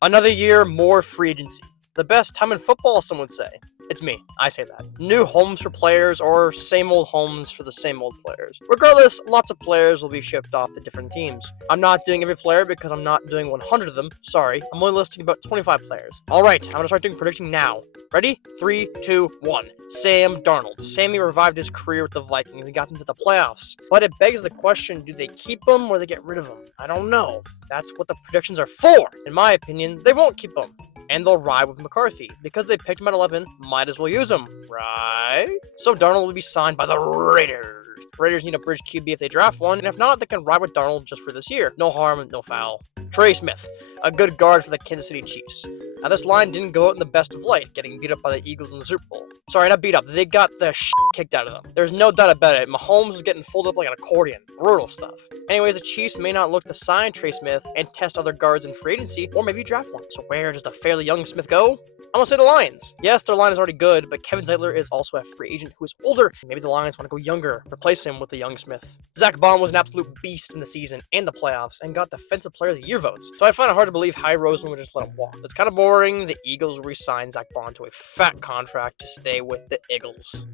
Another year, more free agency. The best time in football, some would say. It's me. I say that. New homes for players or same old homes for the same old players. Regardless, lots of players will be shipped off to different teams. I'm not doing every player because I'm not doing 100 of them. Sorry. I'm only listing about 25 players. Alright, I'm going to start doing prediction now. Ready? 3, 2, 1. Sam Darnold. Sammy revived his career with the Vikings and got them to the playoffs. But it begs the question, do they keep him or they get rid of him? I don't know. That's what the predictions are for. In my opinion, they won't keep him. And they'll ride with McCarthy. Because they picked him at 11, might as well use him, right? So Darnold will be signed by the Raiders. Raiders need a bridge QB if they draft one, and if not, they can ride with Darnold just for this year. No harm, no foul. Trey Smith, a good guard for the Kansas City Chiefs. Now, this line didn't go out in the best of light, getting beat up by the Eagles in the Super Bowl. Sorry, not beat up. They got the kicked out of them. There's no doubt about it. Mahomes was getting folded up like an accordion. Brutal stuff. Anyways, the Chiefs may not look to sign Trey Smith and test other guards in free agency, or maybe draft one. So where does the fairly young Smith go? I'm gonna say the Lions. Yes, their line is already good, but Kevin Zeitler is also a free agent who is older. Maybe the Lions want to go younger, replace him with the young Smith. Zach Bond was an absolute beast in the season and the playoffs, and got Defensive Player of the Year votes. So I find it hard to believe Howie Roseman would just let him walk. It's kind of boring. The Eagles re-signed Zach Bond to a fat contract to stay with the Eagles.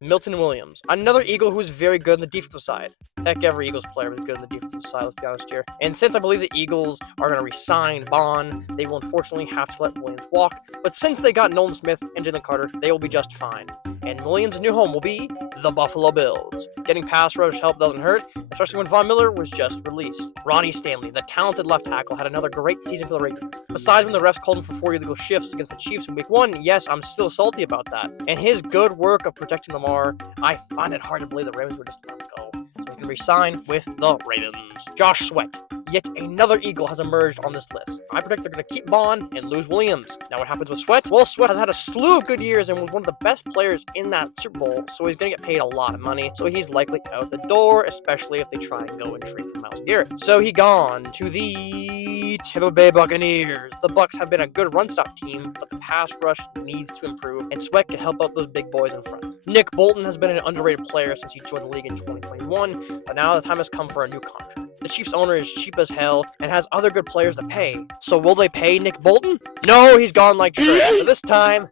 Milton Williams, another Eagle who is very good on the defensive side. Heck, every Eagles player is good on the defensive side, let's be honest here. And since I believe the Eagles are going to re-sign Bond, they will unfortunately have to let Williams walk. But since they got Nolan Smith and Jalen Carter, they will be just fine. And Williams' new home will be the Buffalo Bills. Getting pass rush help doesn't hurt, especially when Von Miller was just released. Ronnie Stanley, the talented left tackle, had another great season for the Ravens. Besides when the refs called him for 4 illegal shifts against the Chiefs in week 1, yes, I'm still salty about that. And his good work of protecting Lamar, I find it hard to believe the Ravens would just let him go. So he can re-sign with the Ravens. Josh Sweat. Yet another Eagle has emerged on this list. I predict they're going to keep Bond and lose Williams. Now what happens with Sweat? Well, Sweat has had a slew of good years and was one of the best players in that Super Bowl, so he's going to get paid a lot of money. So he's likely out the door, especially if they try and go and trade for Myles Garrett. So he gone to the Tampa Bay Buccaneers. The Bucs have been a good run-stop team, but the pass rush needs to improve, and Sweat can help out those big boys in front. Nick Bolton has been an underrated player since he joined the league in 2021, but now the time has come for a new contract. The Chiefs owner is cheap as hell and has other good players to pay. So will they pay Nick Bolton? No, he's gone like Trey. This time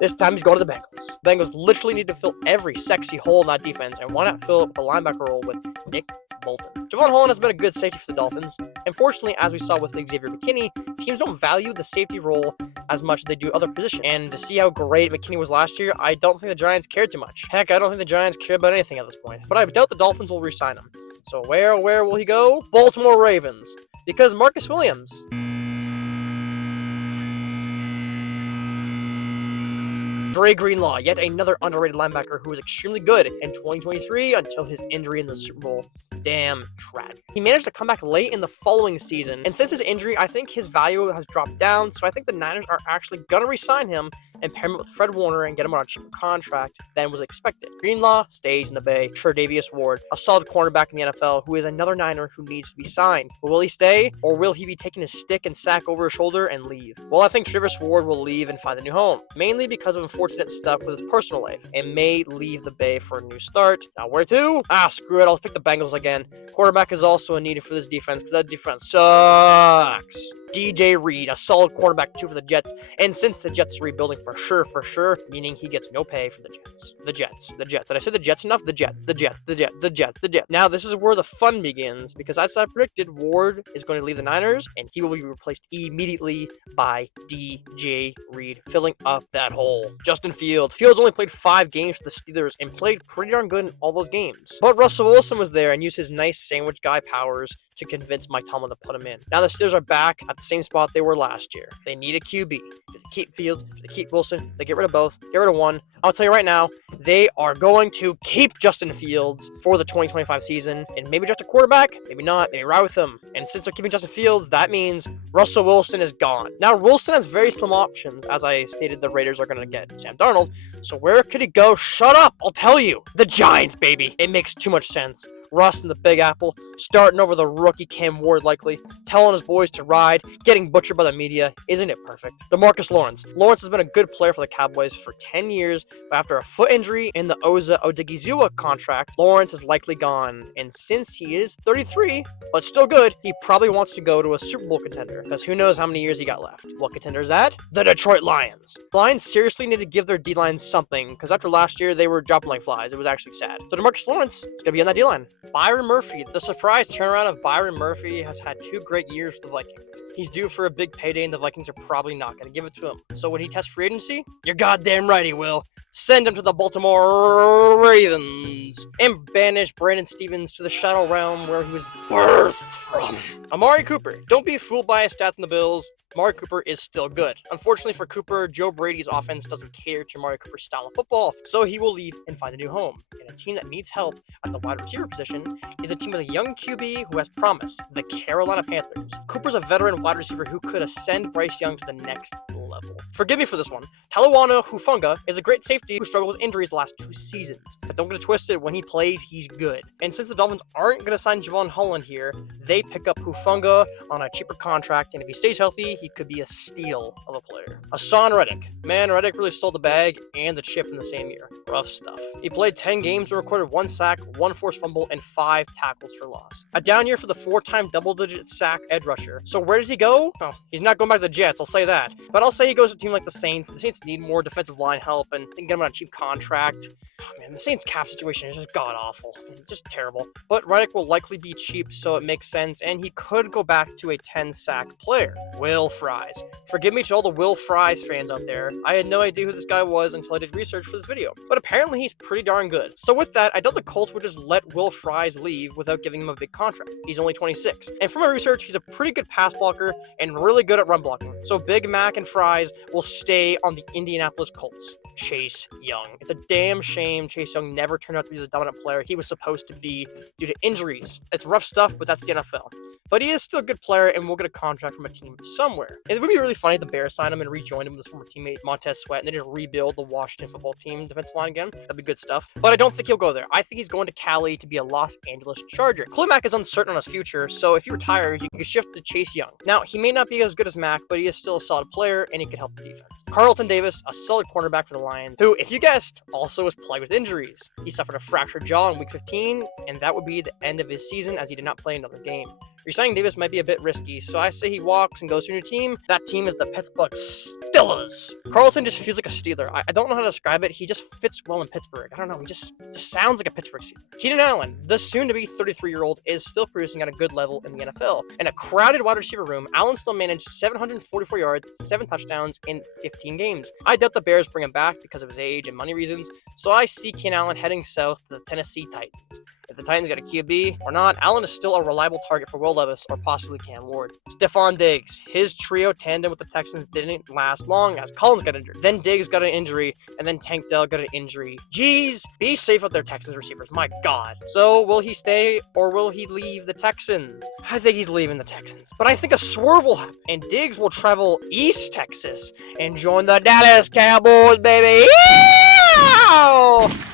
he's going to the Bengals. The Bengals literally need to fill every sexy hole in that defense, and why not fill up a linebacker role with Nick Bolton? Javon Holland has been a good safety for the Dolphins. Unfortunately, as we saw with Xavier McKinney, teams don't value the safety role as much as they do other positions. And to see how great McKinney was last year, I don't think the Giants cared too much. Heck, I don't think the Giants care about anything at this point. But I doubt the Dolphins will re-sign him. So where will he go? Baltimore Ravens. Because Marcus Williams. Dre Greenlaw, yet another underrated linebacker who was extremely good in 2023 until his injury in the Super Bowl. Damn tragic. He managed to come back late in the following season, and since his injury, I think his value has dropped down, so I think the Niners are actually gonna re-sign him and pair him with Fred Warner and get him on a cheaper contract than was expected. Greenlaw stays in the Bay. Tre'Davious Ward, a solid cornerback in the NFL, who is another Niner who needs to be signed. But will he stay, or will he be taking his stick and sack over his shoulder and leave? Well, I think Tre'Davious Ward will leave and find a new home, mainly because of unfortunate stuff with his personal life, and may leave the Bay for a new start. Now where to? Screw it, I'll pick the Bengals again. Quarterback is also a need for this defense, because that defense sucks. DJ Reed, a solid cornerback too for the Jets, and since the Jets are rebuilding for sure, meaning he gets no pay for the Jets. The Jets. Did I say the Jets enough? The Jets. Now this is where the fun begins, because as I predicted, Ward is going to leave the Niners, and he will be replaced immediately by DJ Reed, filling up that hole. Justin Fields. Fields only played 5 games for the Steelers and played pretty darn good in all those games. But Russell Wilson was there and used his nice sandwich guy powers to convince Mike Tomlin to put him in. Now the Steelers are back at the same spot they were last year. They need a QB. They keep Fields, they keep Wilson, they get rid of both, get rid of one. I'll tell you right now, they are going to keep Justin Fields for the 2025 season, and maybe draft a quarterback, maybe not, maybe ride with him. And since they're keeping Justin Fields, that means Russell Wilson is gone. Now Wilson has very slim options. As I stated, the Raiders are going to get Sam Darnold. So where could he go? Shut up, I'll tell you. The Giants, baby. It makes too much sense. Russ in the Big Apple, starting over the rookie Cam Ward likely, telling his boys to ride, getting butchered by the media. Isn't it perfect? DeMarcus Lawrence. Lawrence has been a good player for the Cowboys for 10 years, but after a foot injury in the Oza Odigizua contract, Lawrence is likely gone. And since he is 33, but still good, he probably wants to go to a Super Bowl contender, because who knows how many years he got left. What contender is that? The Detroit Lions. The Lions seriously need to give their D-line something, because after last year, they were dropping like flies. It was actually sad. So DeMarcus Lawrence is going to be on that D-line. Byron Murphy. The surprise turnaround of Byron Murphy has had 2 great years with the Vikings. He's due for a big payday, and the Vikings are probably not going to give it to him. So when he tests free agency, you're goddamn right he will. Send him to the Baltimore Ravens and banish Brandon Stevens to the Shadow Realm where he was birthed from. Amari Cooper. Don't be fooled by his stats in the Bills. Amari Cooper is still good. Unfortunately for Cooper, Joe Brady's offense doesn't cater to Amari Cooper's style of football, so he will leave and find a new home. And a team that needs help at the wide receiver position is a team with a young QB who has promise, the Carolina Panthers. Cooper's a veteran wide receiver who could ascend Bryce Young to the next level. Forgive me for this one. Talawano Hufanga is a great safety who struggled with injuries the last 2 seasons. But don't get it twisted, when he plays, he's good. And since the Dolphins aren't going to sign Javon Holland here, they pick up Hufanga on a cheaper contract, and if he stays healthy, he could be a steal of a player. Hassan Reddick. Man, Reddick really stole the bag and the chip in the same year. Rough stuff. He played 10 games and recorded 1 sack, 1 forced fumble, and 5 tackles for loss. A down year for the 4-time double-digit sack edge rusher. So where does he go? Oh, he's not going back to the Jets, I'll say that. But I'll say he goes to a team like the Saints. The Saints need more defensive line help, and they can get him on a cheap contract. Oh, man, the Saints cap situation is just god-awful. It's just terrible. But Reddick will likely be cheap, so it makes sense, and he could go back to a 10-sack player. Will Fries. Forgive me to all the Will Fries fans out there. I had no idea who this guy was until I did research for this video. But apparently he's pretty darn good. So with that, I doubt the Colts would just let Will Fries leave without giving him a big contract. He's only 26. And from my research, he's a pretty good pass blocker and really good at run blocking. So Big Mac and Fries will stay on the Indianapolis Colts. Chase Young. It's a damn shame Chase Young never turned out to be the dominant player he was supposed to be due to injuries. It's rough stuff, but that's the NFL. But he is still a good player and will get a contract from a team somewhere. It would be really funny if the Bears signed him and rejoined him with his former teammate Montez Sweat and they just rebuild the Washington football team defensive line again. That'd be good stuff. But I don't think he'll go there. I think he's going to Cali to be a Los Angeles Charger. Khalil Mack is uncertain on his future, so if he retires, you can shift to Chase Young. Now, he may not be as good as Mack, but he is still a solid player and he can help the defense. Carlton Davis, a solid cornerback for the Lions, who, if you guessed, also was plagued with injuries. He suffered a fractured jaw in week 15, and that would be the end of his season as he did not play another game. Resigning Davis might be a bit risky, so I say he walks and goes to a new team. That team is the Pittsburgh Steelers. Carlton just feels like a Steeler. I don't know how to describe it. He just fits well in Pittsburgh. I don't know. He just sounds like a Pittsburgh Steeler. Keenan Allen, the soon-to-be 33-year-old, is still producing at a good level in the NFL. In a crowded wide receiver room, Allen still managed 744 yards, 7 touchdowns in 15 games. I doubt the Bears bring him back because of his age and money reasons, so I see Keenan Allen heading south to the Tennessee Titans. If the Titans got a QB or not, Allen is still a reliable target for Will Levis or possibly Cam Ward. Stephon Diggs. His trio tandem with the Texans didn't last long as Collins got injured. Then Diggs got an injury, and then Tank Dell got an injury. Jeez, be safe out there, Texans receivers. My God. So will he stay or will he leave the Texans? I think he's leaving the Texans. But I think a swerve will happen, and Diggs will travel East Texas and join the Dallas Cowboys, baby.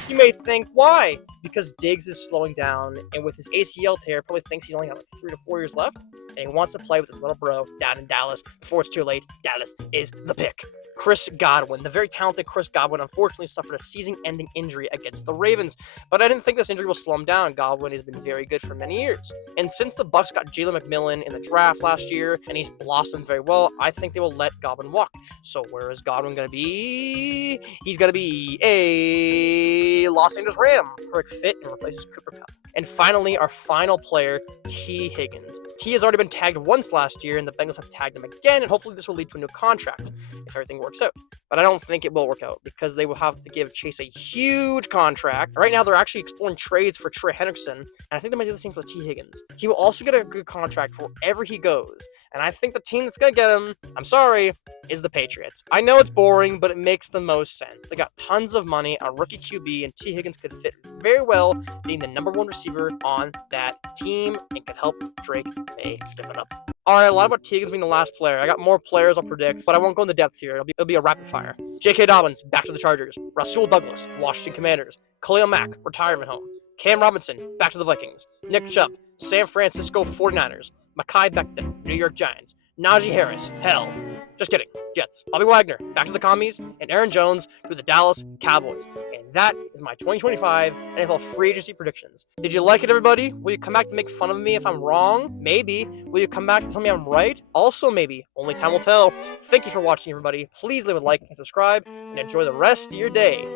You may think, why? Because Diggs is slowing down, and with his ACL tear, probably thinks he's only got like 3 to 4 years left, and he wants to play with his little bro down in Dallas before it's too late. Dallas is the pick. Chris Godwin, the very talented Chris Godwin, unfortunately suffered a season-ending injury against the Ravens, but I didn't think this injury will slow him down. Godwin has been very good for many years, and since the Bucs got Jalen McMillan in the draft last year, and he's blossomed very well, I think they will let Godwin walk. So where is Godwin going to be? He's going to be a Los Angeles Ram. Perfect fit and replaces Cooper Kupp. And finally, our final player, T. Higgins. T has already been tagged once last year, and the Bengals have tagged him again, and hopefully this will lead to a new contract if everything works out. But I don't think it will work out because they will have to give Chase a huge contract. Right now, they're actually exploring trades for Trey Hendrickson, and I think they might do the same for T. Higgins. He will also get a good contract for wherever he goes, and I think the team that's going to get him, I'm sorry, is the Patriots. I know it's boring, but it makes the most sense. They got tons of money, a rookie QB, and T. Higgins could fit very well being the number 1 receiver on that team and could help Drake May develop. Alright, a lot about T. Higgins being the last player. I got more players I'll predict, but I won't go into depth here. It'll be a rapid fire. J.K. Dobbins, back to the Chargers. Rasul Douglas, Washington Commanders. Khalil Mack, retirement home. Cam Robinson, back to the Vikings. Nick Chubb, San Francisco 49ers. Mekhi Becton, New York Giants. Najee Harris, hell. Just kidding, Jets. Bobby Wagner, back to the Commies. And Aaron Jones to the Dallas Cowboys. And that is my 2025 NFL free agency predictions. Did you like it, everybody? Will you come back to make fun of me if I'm wrong? Maybe. Will you come back to tell me I'm right? Also, maybe. Only time will tell. Thank you for watching, everybody. Please leave a like and subscribe, and enjoy the rest of your day.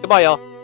Goodbye, y'all.